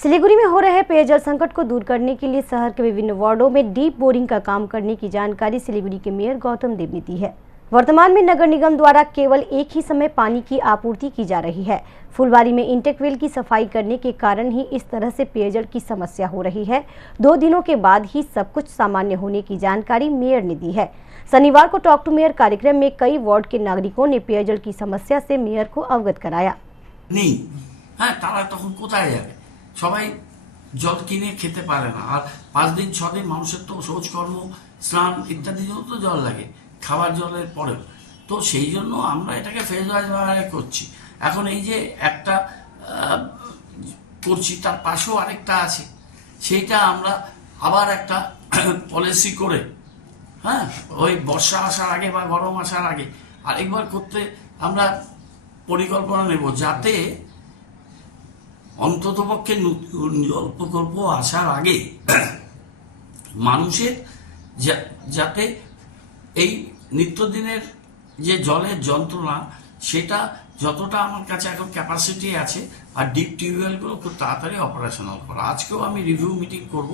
सिलीगुड़ी में हो रहे पेयजल संकट को दूर करने के लिए शहर के विभिन्न वार्डों में डीप बोरिंग का काम करने की जानकारी सिलीगुड़ी के मेयर गौतम देव ने दी है। वर्तमान में नगर निगम द्वारा केवल एक ही समय पानी की आपूर्ति की जा रही है। फुलवारी में इंटेक वेल की सफाई करने के कारण ही इस तरह से पेयजल की समस्या हो रही है। 2 दिनों के बाद ही सब कुछ सामान्य होने की जानकारी मेयर ने दी है। शनिवार को टॉक टू मेयर कार्यक्रम में कई वार्ड के नागरिकों ने पेयजल की समस्या से मेयर को अवगत कराया। সবাই জল কিনে খেতে পারে না, আর 5 দিন 6 দিন মানুষের তো শৌচকর্ম, স্নান ইত্যাদি তো জল লাগে, খাবার জলের পরেও। তো সেই জন্য আমরা এটাকে ফেজ ওয়াইজ করছি। এখন এই যে একটা করছি, তার পাশেও আরেকটা আছে, সেইটা আমরা আবার একটা পলিসি করে ওই বর্ষা আসার আগে বা গরম আসার আগে আরেকবার করতে আমরা পরিকল্পনা নেব, যাতে অন্ততপক্ষে জল প্রকল্প আসার আগে মানুষের যাতে এই নিত্যদিনের যে জলের যন্ত্রণা, সেটা যতটা আমার কাছে এখন ক্যাপাসিটি আছে, আর ডিপ টিউবওয়েলগুলো খুব তাড়াতাড়ি অপারেশনাল করা। আজকেও আমি রিভিউ মিটিং করব।